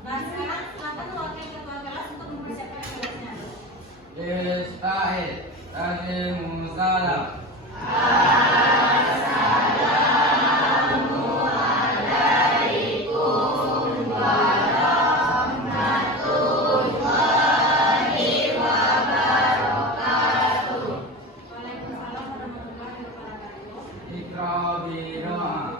Nah, sekarang silakan wakil ketua kelas untuk mempersiapkan kelasnya. Istaiz, Waalaikumsalam warahmatullahi wabarakatuh. Ikra biro'a.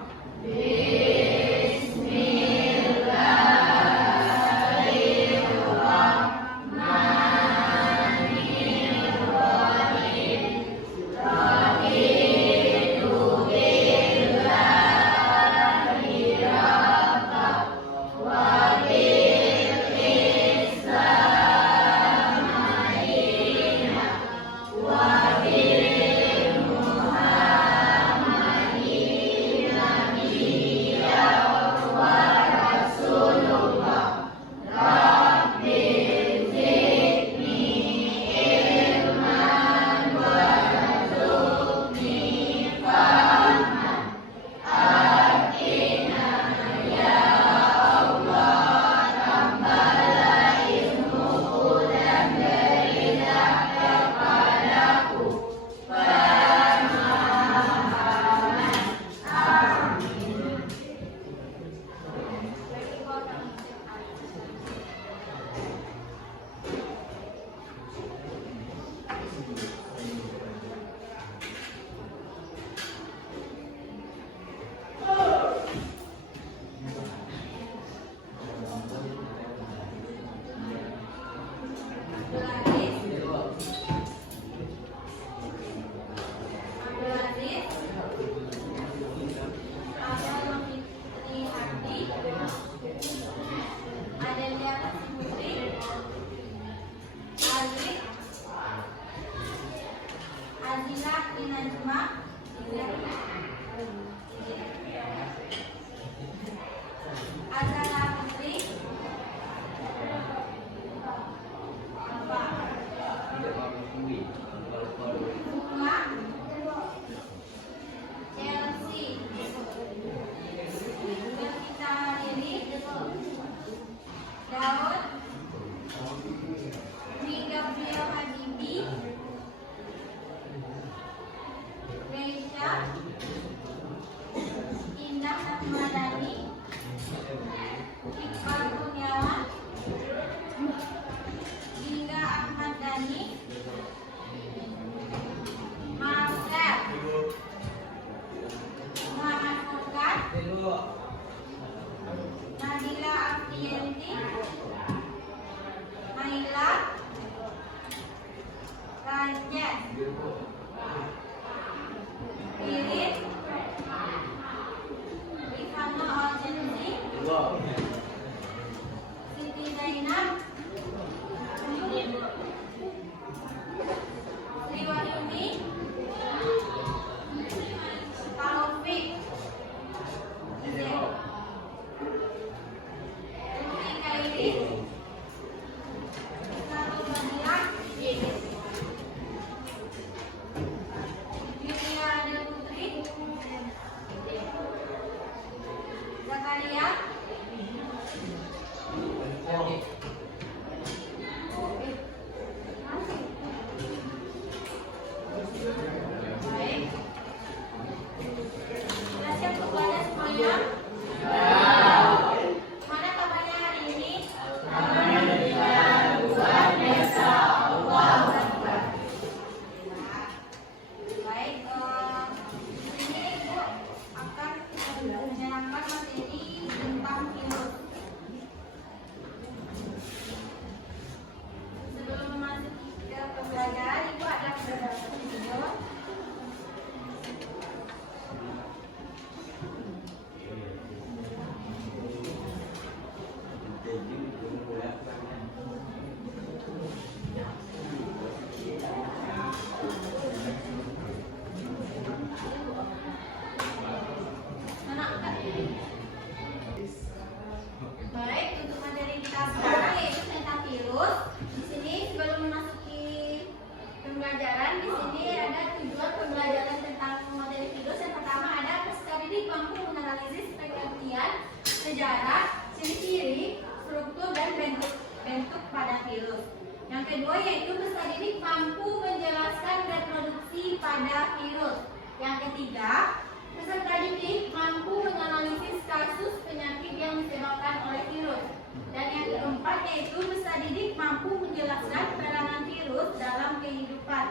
pada virus. Yang ketiga, peserta didik mampu menganalisis kasus penyakit yang disebabkan oleh virus. Dan yang keempat yaitu peserta didik mampu menjelaskan peranan virus dalam kehidupan.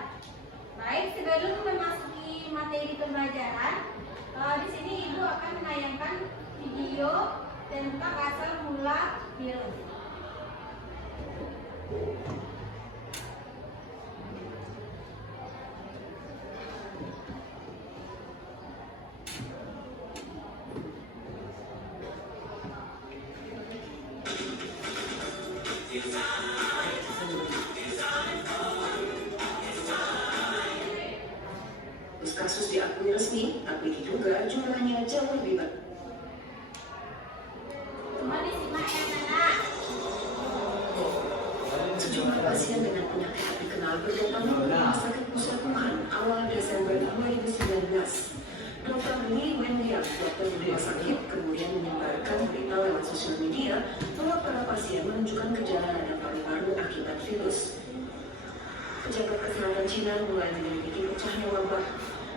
Baik, sebelum memasuki materi pembelajaran, di sini Ibu akan menayangkan video tentang asal mula virus. Kasus diakui resmi, tapi diduga jumlahnya jauh lebih banyak. Kembali simak yang mana? Sejumlah pasien dengan penyakit tak dikenal berdatangan ke Rumah Sakit Pusat Wuhan awal Desember 2019. Dr. Li Wenliang, dokter di rumah sakit, kemudian menyebarkan berita lewat sosial media bahwa para pasien menunjukkan gejala radang paru-paru akibat virus. Pejabat kesehatan Cina mulai menyelidiki pecahnya wabah.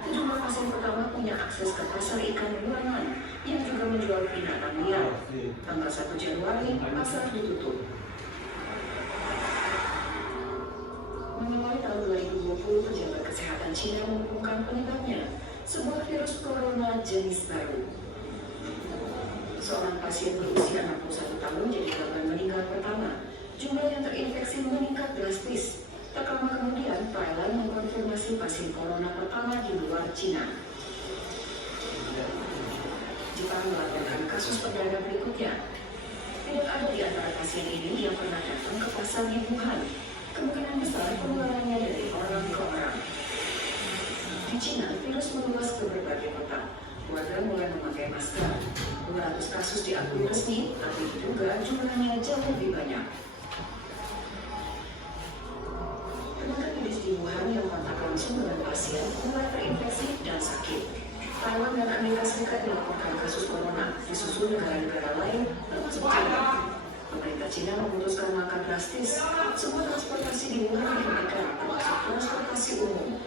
Sejumlah pasien pertama punya akses ke pasar ikan buangan yang juga menjual binatang liar. Tanggal 1 Januari, pasar ditutup. Mengawali tahun 2020, pejabat kesehatan Cina mengumumkan penyebabnya, sebuah virus corona jenis baru. Seorang pasien berusia 61 tahun jadi korban meninggal pertama. Jumlah yang terinfeksi meningkat drastis. Tak lama kemudian, Thailand mengkonfirmasi pasien corona pertama di luar Cina. Jepang melaporkan kasus perdana berikutnya. Tidak ada di antara pasien ini yang pernah datang ke pasar di Wuhan. Kemungkinan besar penularannya dari orang ke orang. Di Cina, virus meluas ke berbagai kota. Warga mulai memakai masker. 200 kasus diakui resmi, tapi diduga jumlahnya jauh lebih banyak. Tenaga medis di Wuhan yang kontak langsung dengan pasien mulai terinfeksi dan sakit. Thailand dan Amerika Serikat melaporkan kasus corona, disusul negara-negara lain termasuk China. Pemerintah Cina memutuskan langkah drastis. Semua transportasi di Wuhan dihentikan, termasuk transportasi umum.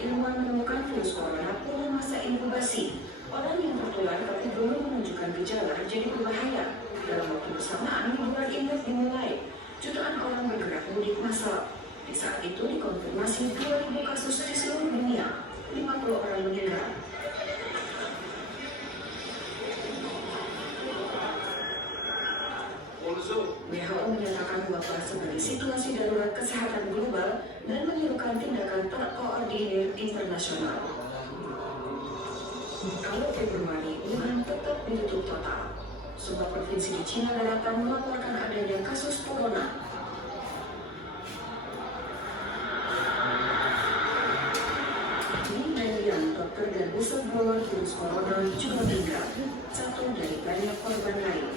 Ilmuwan menemukan virus corona perlu masa inkubasi. Orang yang tertular tapi belum menunjukkan gejala jadi berbahaya. Dalam waktu bersamaan, liburan Imlek dimulai. Jutaan orang bergerak mudik massal. Di saat itu dikonfirmasi 2.000 kasus di seluruh dunia. 50 orang meninggal. WHO menyatakan wabah sebagai situasi darurat kesehatan global dan menyerukan tindakan terkoordinir internasional. Kalau Februari, Wuhan tetap ditutup total. Sebuah provinsi di Cina Daratan melaporkan adanya kasus corona. Li Wenliang, dokter dan whistleblower virus corona juga meninggal, satu dari banyak korban lain.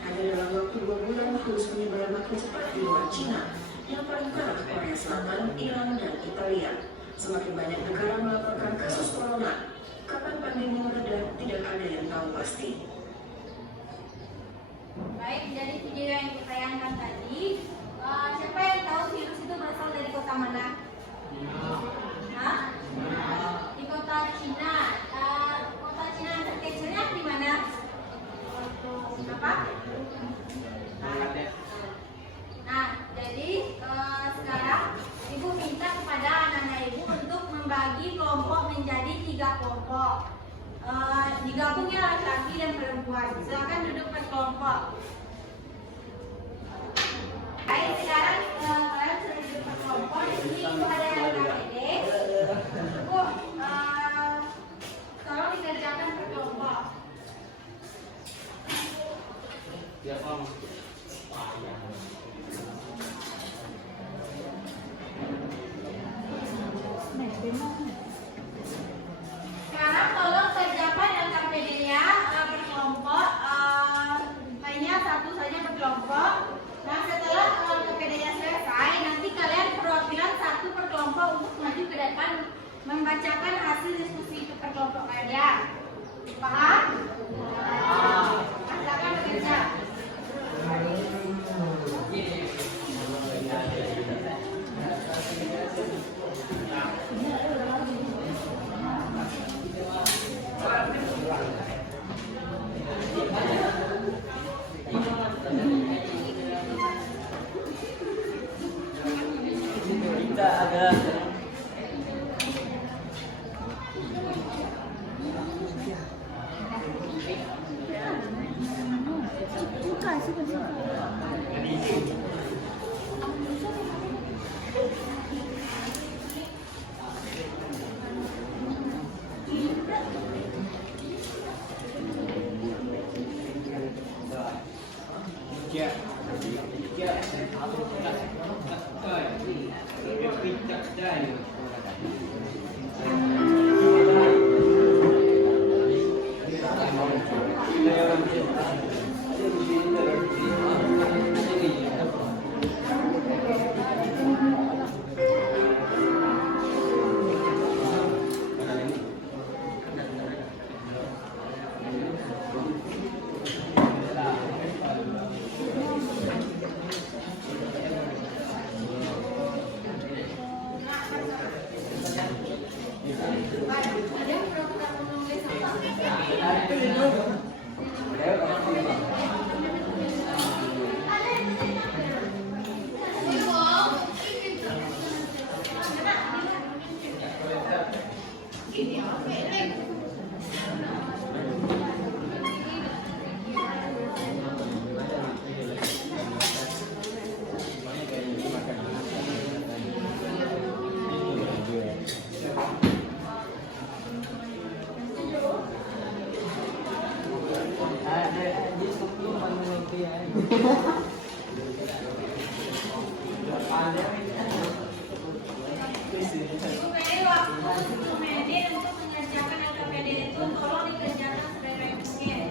Hanya dalam waktu 2 bulan, virus menyebar makin cepat di luar Cina. Yang paling parah Korea Selatan, Iran, dan Italia. Semakin banyak negara melaporkan kasus corona. Kapan pandemi mereda, tidak ada yang tahu pasti. Baik, dari video yang ditayangkan tadi, siapa yang tahu virus itu berasal dari kota mana? Hah? Di kota Cina. Kota Cina terkecilnya di mana? Apa? Nah, jadi sekarang Ibu minta kepada anak-anak Ibu untuk membagi kelompok menjadi 3 kelompok. Digabungnya laki-laki dan perempuan. Silakan duduk per kelompok. Baik, sekarang kalian sudah duduk per kelompok. Di sini Ibu ada yang KPD. Ibu, tolong dikerjakan per kelompok. Ya, Om. Sekarang tolong kerjakan LKPD-nya per kelompok, hanya satu saja per kelompok. Nah, setelah LKPD-nya selesai, nanti kalian perwakilan satu per kelompok untuk maju ke depan membacakan hasil diskusi per kelompok kalian. Paham? Silakan bekerja. Ada yang pura-pura menulis apa? Supaya waktu Medin untuk mengerjakan LKPD itu tolong dikerjakan sebaik mungkin.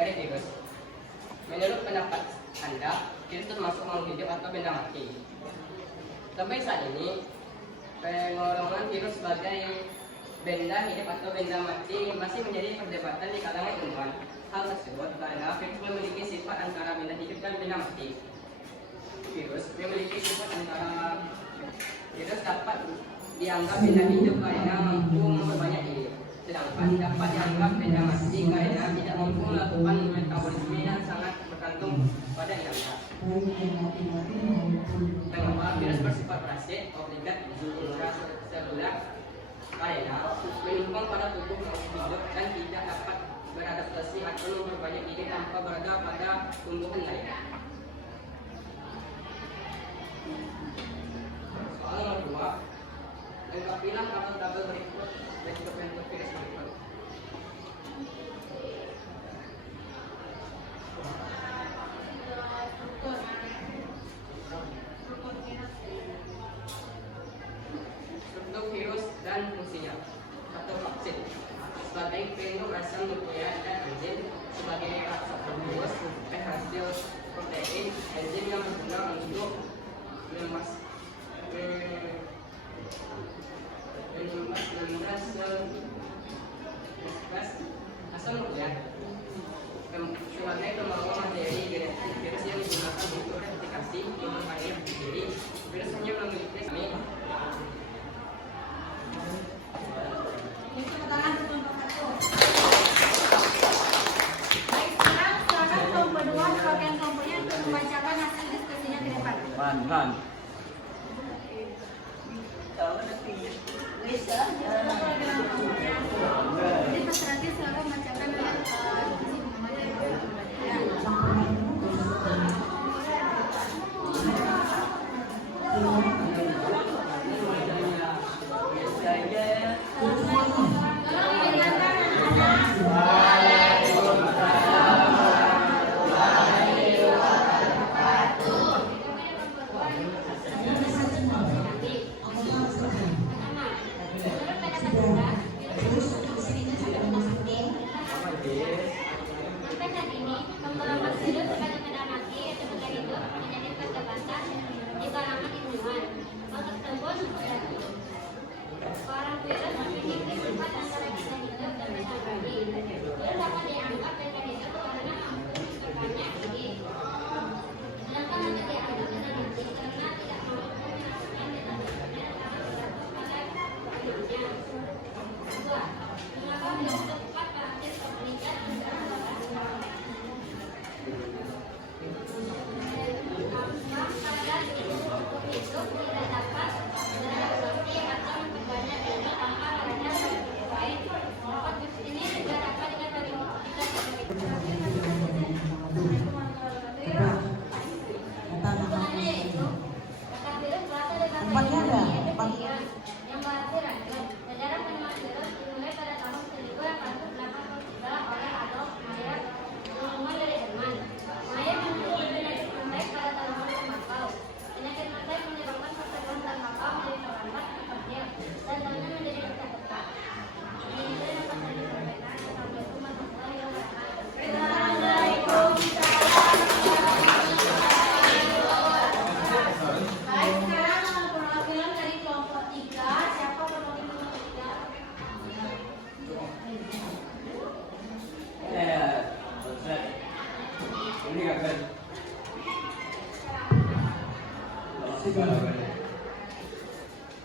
dari virus. Menurut pendapat Anda, virus termasuk makhluk hidup atau benda mati? Sampai saat ini, pengolongan virus sebagai benda hidup atau benda mati masih menjadi perdebatan di kalangan ilmuwan. Hal tersebut karena virus memiliki sifat antara benda hidup dan benda mati. Virus dapat dianggap benda hidup karena mampu memperbanyak diri, sedangkan dapat dianggap benda mati karena tidak mampu melakukan metabolisme yang sangat bergantung pada energi. Mengapa virus bersifat parasit obligat seluler karena menyumbang pada tubuh makhluk hidup dan tidak dapat beradaptasi atau memperbanyak diri tanpa berada pada tumbuhan lain. Soal nomor 2, lengkapilah tabel berikut bentuk virus berikut. Struktur virus dan fungsinya atau vaksin sebagai pelindung asam nuklear dan enzim sebagai reseptor virus hasil protein enzim yang berguna untuk asam nuklear sebagai pembawa materi genetik virus yang digunakan untuk replikasi memperbanyak diri. Virus hanya memiliki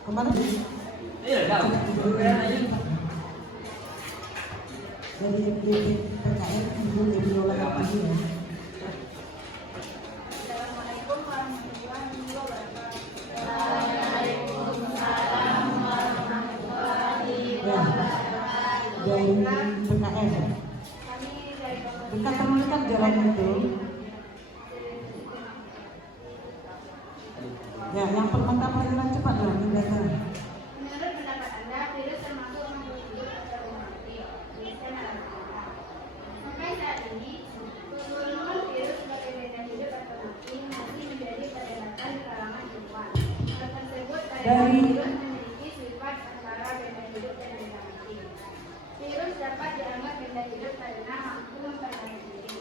Kemana? Iya, tahu. Dari PKN ibu dari Lola Kapiji ya. Assalamualaikum warahmatullahi wabarakatuh. Ya, dari PKN ya. Dekat teman dekat jalan itu. Ya, yang pertama pelajaran cepat lah, data. Menurut pendapat Anda, virus termasuk makhluk hidup atau mati? Sampai saat ini, pengolongan virus sebagai benda hidup atau mati masih menjadi perdebatan di kalangan ilmuwan. Hal tersebut karena virus memiliki sifat antara benda hidup dan benda mati. Virus dapat dianggap benda hidup karena mampu memperbanyak diri,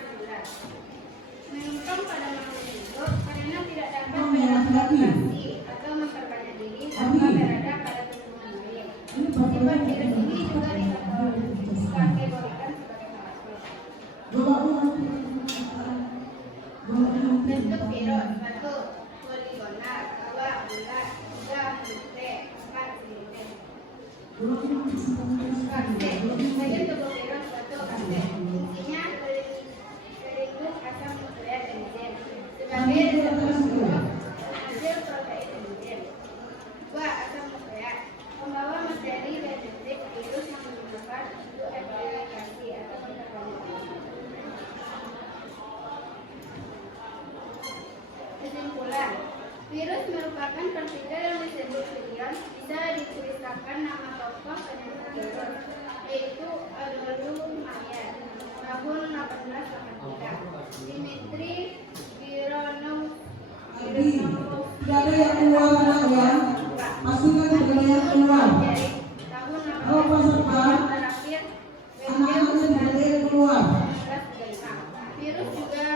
11. Menumpang pada makhluk hidup karena tidak dapat Oh, merah lagi. beradaptasi atau memperbanyak diri tanpa berada pada tubuh lain. Ini Sifat bagaimana? virus ini juga dikategorikan sebagai makhluk. Bentuk virus: 1. Poligonal, 2. Bulat, 3. Bulat, 4. Silinder. Kapsel. Bagian tubuh virus: 1. Kapsel. Fungsinya pelindung asam nuklear benzin sebagai reseptor virus hasil protein benzin. 2. Asam nuklear pembawa materi genetik virus yang menggunakan untuk replikasi atau penterbangan. Kesimpulan: virus merupakan partikel yang disebut virion. Bisa diceritakan nama tokoh penyebab virus, yaitu Adolf Mayer tahun 1883. Dimitri Vironov. Tidak ada yang keluar anak ya. Pastikan tidak ada yang keluar. Tahun Oh, peserta. terakhir Anak-anaknya tidak ada yang keluar. 1935. Virus juga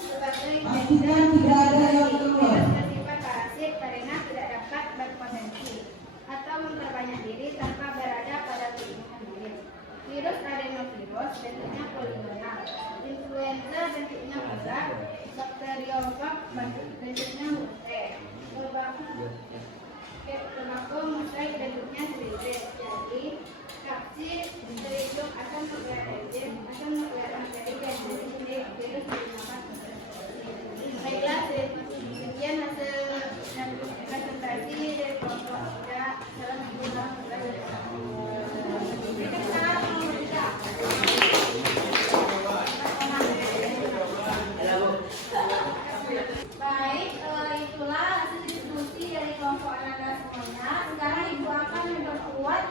sebagai Pastikan tidak ada yang keluar. virus bersifat parasit karena tidak dapat berpotensi atau memperbanyak diri tanpa berada pada tubuh lain. Virus adenovirus bentuknya poligonal, influenza bentuknya bulat, bakteriofag bentuknya mute, tembakau mosaik bentuknya silinder. Jadi kapsid terhitung asam nuklear benzin, asam nuklear materi dan virus dinamakan. Baiklah, sekian hasil presentasi dari kelompok 3. Salam Baik, itulah hasil diskusi dari kelompok anak-anak semuanya. Sekarang Ibu akan memperkuat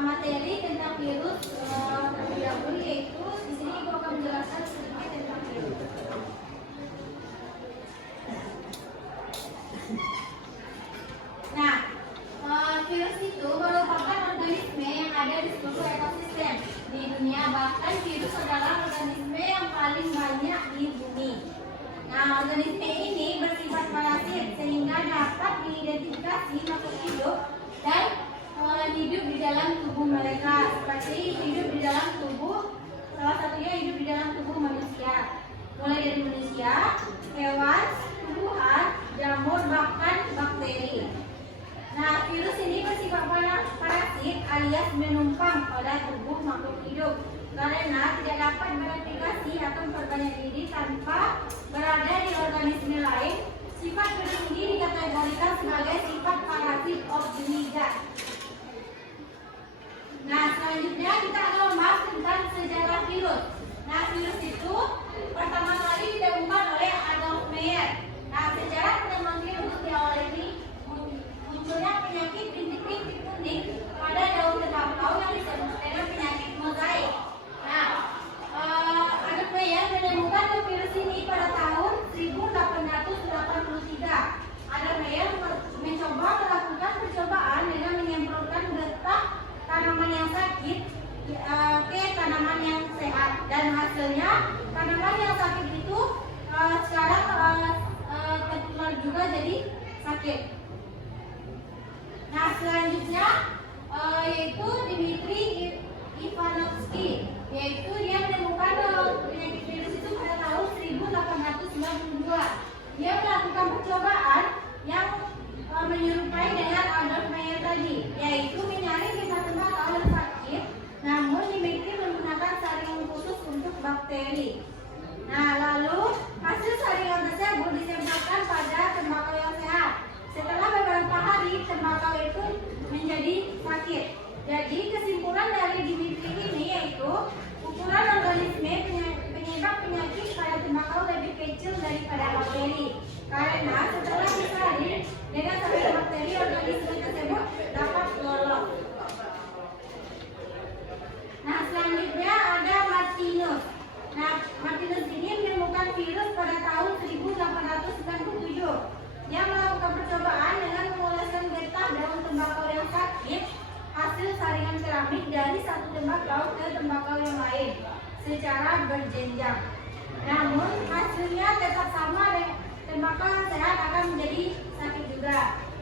materi tentang virus terlebih dahulu, yaitu di sini Ibu akan menjelaskan sedikit tentang virus. Nah, virus itu merupakan organisme yang ada di seluruh ekosistem di dunia. Bahkan virus adalah organisme yang paling banyak di bumi. Nah, organisme ini bersifat parasit sehingga dapat diidentifikasi makhluk hidup dan hidup di dalam tubuh mereka, seperti hidup di dalam tubuh, salah satunya hidup di dalam tubuh manusia. Mulai dari manusia, hewan, tumbuhan, jamur, bahkan bakteri. Nah, virus ini bersifat parasit alias menumpang pada tubuh makhluk hidup karena tidak dapat bereplikasi atau memperbanyak diri tanpa berada di organisme lain. Sifat virus ini dikategorikan sebagai sifat parasit obligat. Nah, selanjutnya kita akan membahas tentang sejarah virus. Nah, virus itu pertama kali ditemukan oleh Adolf Mayer. Nah, sejarah penemuan virus diawali munculnya penyakit bintik-bintik kuning pada daun tembakau yang disebut dengan penyakit mozaik. Nah, Adolf Mayer menemukan virus ini pada tahun 1883. Adolf Mayer mencoba melakukan percobaan dengan menyemprotkan getah tanaman yang sakit ke tanaman yang sehat, dan hasilnya tanaman yang sakit itu sekarang tertular juga jadi sakit. Nah, selanjutnya yaitu Dimitri Ivanovsky, yaitu dia menemukan penyakit virus itu pada tahun 1892. Dia melakukan percobaan yang menyerupai dengan Adolf Mayer tadi, yaitu menyaring getah tembakau yang sakit, namun Dimitri menggunakan saringan khusus untuk bakteri. Nah, lalu hasil saringan tersebut disemprotkan pada tembakau yang sehat. Setelah beberapa hari, tembakau itu menjadi sakit. Jadi kesimpulan dari Dimitri ini yaitu ukuran organisme penyebab penyakit pada tembakau lebih kecil daripada bakteri. Karena setelah disaring dengan saringan bakteri, organisme tersebut dapat lolos. Nah, selanjutnya ada Martinus. Nah, Martinus ini menemukan virus pada tahun 1897. Dia melakukan percobaan dengan mengoleskan getah daun tembakau yang sakit hasil saringan keramik dari satu tembakau ke tembakau yang lain secara berjenjang. Namun hasilnya tetap sama dan tembakau sehat akan menjadi sakit juga.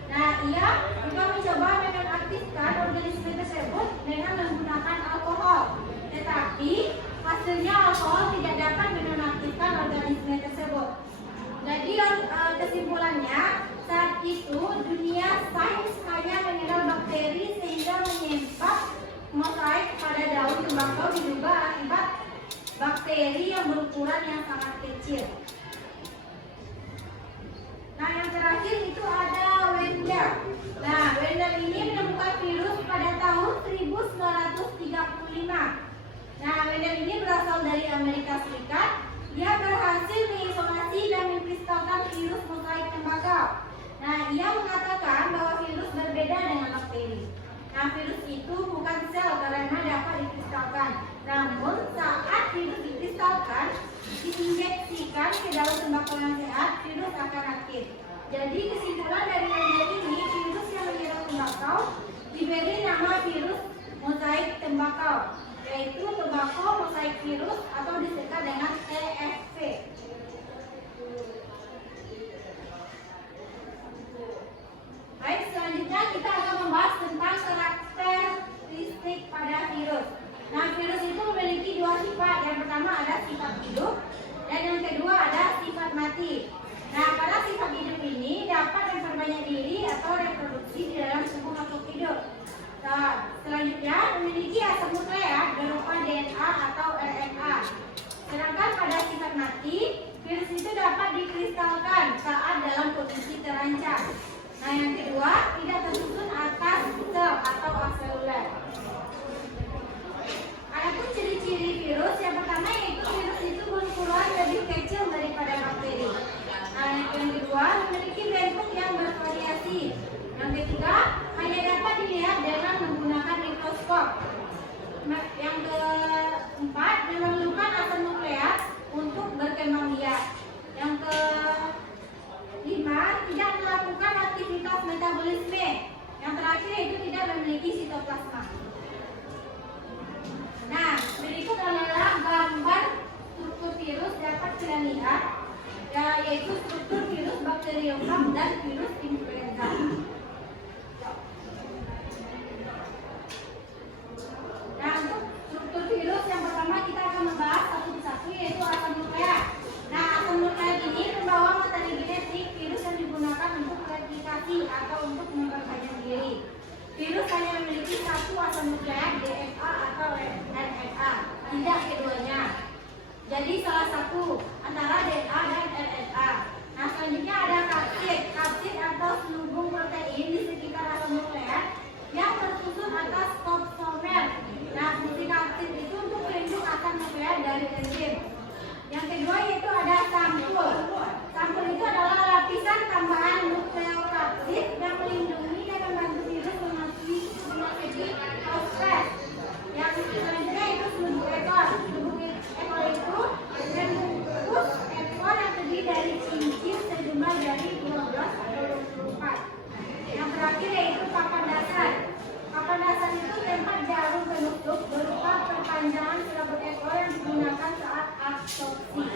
Nah, ia juga mencoba menonaktifkan organisme tersebut dengan menggunakan alkohol. Tetapi hasilnya alkohol tidak dapat menonaktifkan organisme tersebut. Jadi kesimpulannya saat itu dunia sains hanya mengenal bakteri sehingga menyebabkan mosaik pada daun tembakau diduga akibat bakteri yang berukuran yang sangat kecil. Nah, yang terakhir itu ada Wendell. Nah, Wendell ini menemukan virus pada tahun 1935. Nah, Wendell ini berasal dari Amerika Serikat. Dia berhasil mengisolasi dan mengkristalkan virus mosaik tembakau. Nah, ia mengatakan bahwa virus berbeda dengan bakteri. Nah, virus itu bukan sel karena dapat dikristalkan. Namun, saat virus dikristalkan, diinjeksikan ke dalam tembakau yang sehat, virus akan aktif. Jadi, kesimpulan dari Wendell ini, virus yang menyerang tembakau diberi nama virus mosaik tembakau, yaitu tembakau mosaik virus atau disingkat dengan TFV. Baik, selanjutnya kita akan membahas tentang karakteristik pada virus. Nah, virus itu memiliki dua sifat. Yang pertama ada sifat hidup dan yang kedua ada sifat mati. Nah, pada sifat hidup ini dapat memperbanyak diri atau reproduksi di dalam tubuh makhluk hidup. Nah, selanjutnya memiliki asam nukleat berupa DNA atau RNA. Sedangkan pada sifat mati, virus itu dapat dikristalkan saat dalam kondisi terancam. Nah, yang kedua tidak tersusun atas sel atau aseluler. Adapun ciri-ciri virus, yang pertama yaitu virus itu berukuran lebih kecil daripada bakteri. Nah, yang kedua memiliki bentuk yang bervariasi. Yang ketiga hanya dapat dilihat dengan menggunakan mikroskop. Yang keempat memerlukan asam nukleat untuk berkembang biak. Yang kelima tidak melakukan aktivitas metabolisme. Yang terakhir itu tidak memiliki sitoplasma. Nah, berikut adalah gambar struktur virus dapat kita lihat, yaitu struktur virus bakteriofag dan virus influenza. Nah, untuk struktur virus yang pertama kita akan membahas satu persatu, yaitu asam nukleat. Nah, asam nukleat ini membawa materi genetik virus yang digunakan untuk replikasi atau untuk memperbanyak diri. Virus hanya memiliki satu asam nukleat, DNA atau RNA, tidak keduanya. Jadi salah satu antara DNA dan RNA. Nah, selanjutnya ada kapsid. Kapsid atau selubung protein di sekitar asam nukleat yang tersusun atas topsomer. Nah, fungsi kapsid itu untuk melindungi asam nukleat dari enzim. Yang kedua yaitu ada sampul. Sampul itu adalah lapisan tambahan nukleokapsid yang melindungi dan membantu virus memasuki fosfat. Yang selanjutnya itu selubung ekor. Selubung ekor itu membungkus ekor yang terdiri dari cincin sejumlah dari 12 atau 24. Yang terakhir yaitu papan dasar. Papan dasar itu tempat jarum penutup berupa perpanjangan selubung ekor yang digunakan saat absorpsi.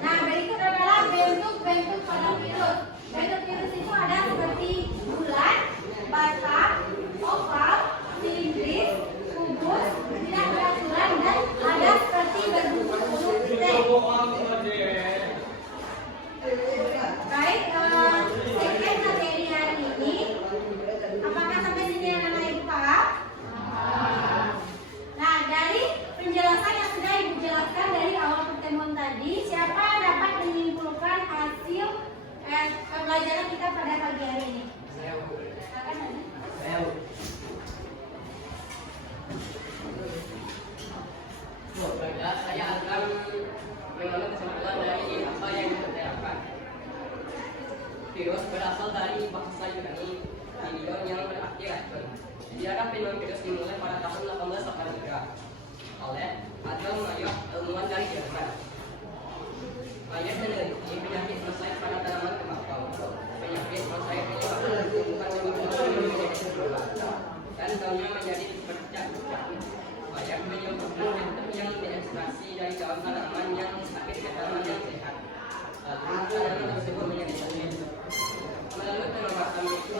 Nah, berikut adalah bentuk-bentuk pada virus. Bentuk virus itu ada seperti bulat, bata, oval, silindris, kubus, tidak beraturan, dan ada seperti berbentuk huruf T. Baik, sekian materi hari ini. Apakah sampai sini anak-anak ibu paham? Nah, dari penjelasan yang sudah ibu jelaskan dari awal pertemuan tadi, siapa yang dapat menyimpulkan hasil pembelajaran kita pada pagi hari ini? Silakan, Adi. Saya akan mengambil kesimpulan dari apa yang diterangkan. Virus berasal dari bahasa Yunani "virion" yang berarti racun. Sejarah fenomena virus dimulai pada tahun 1883 oleh Adolf Mayer, ilmuwan dari Jerman. Mayer meneliti penyakit mosaik pada tanaman tembakau. Penyakit mosaik ini bukan dan daunnya menjadi bercak-cak. Mayer menyebutkan bentuk yang tidak bermutasi dari dalam tanaman yang sakit ke tanaman yang sehat. Lalu tanaman tersebut menjadi sakit. Melalui pengobatan itu